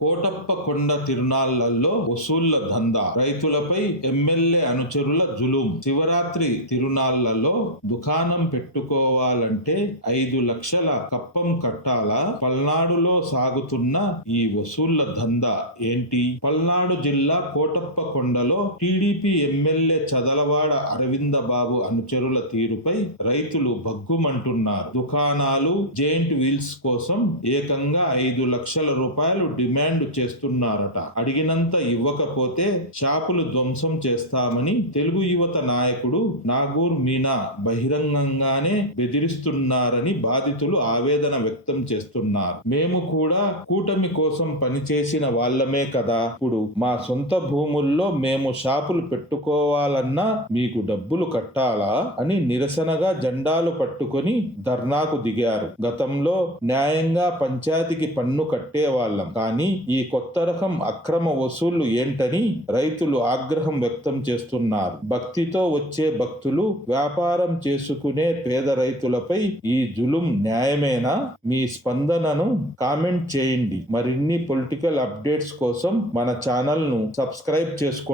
కోటప్ప కొండ తిరునాళ్లలో వసూళ్ల దందా, రైతులపై ఎమ్మెల్యే అనుచరుల జులుం. శివరాత్రి తిరునాళ్లలో దుకాణం పెట్టుకోవాలంటే 5 లక్షల కప్పం కట్టాలా? పల్నాడులో సాగుతున్న ఈ వసూళ్ల దందా ఏంటి? పల్నాడు జిల్లా కోటప్ప కొండలో టీడీపీ ఎమ్మెల్యే చదలవాడ అరవిందబాబు అనుచరుల తీరుపై రైతులు భగ్గుమంటున్నారు. దుకాణాలు, జెయింట్ వీల్స్ కోసం ఏకంగా 5 లక్షల రూపాయలు డిమాండ్ చేస్తున్నారట. అడిగినంత ఇవ్వకపోతే షాపులు ధ్వంసం చేస్తామని తెలుగు యువత నాయకుడు నాగూర్ మీనా బహిరంగంగానే బెదిరిస్తున్నారని బాధితులు ఆవేదన వ్యక్తం చేస్తున్నారు. మేము కూడా కూటమి కోసం పనిచేసిన వాళ్ళమే కదా, ఇప్పుడు మా సొంత భూముల్లో మేము షాపులు పెట్టుకోవాలన్నా మీకు డబ్బులు కట్టాలా అని నిరసనగా జెండాలు పట్టుకొని ధర్నాకు దిగారు. గతంలో న్యాయంగా పంచాయతీకి పన్ను కట్టేవాళ్ళం, కానీ ఈ కొత్త రకం అక్రమ వసూళ్లు ఏంటని రైతులు ఆగ్రహం వ్యక్తం చేస్తున్నారు. భక్తితో వచ్చే భక్తులు, వ్యాపారం చేసుకునే పేద రైతులపై ఈ జులుం న్యాయమేనా? మీ స్పందనను కామెంట్ చేయండి. మరిన్ని పొలిటికల్ అప్డేట్స్ కోసం మన ఛానల్ ను సబ్స్క్రైబ్ చేసుకోండి.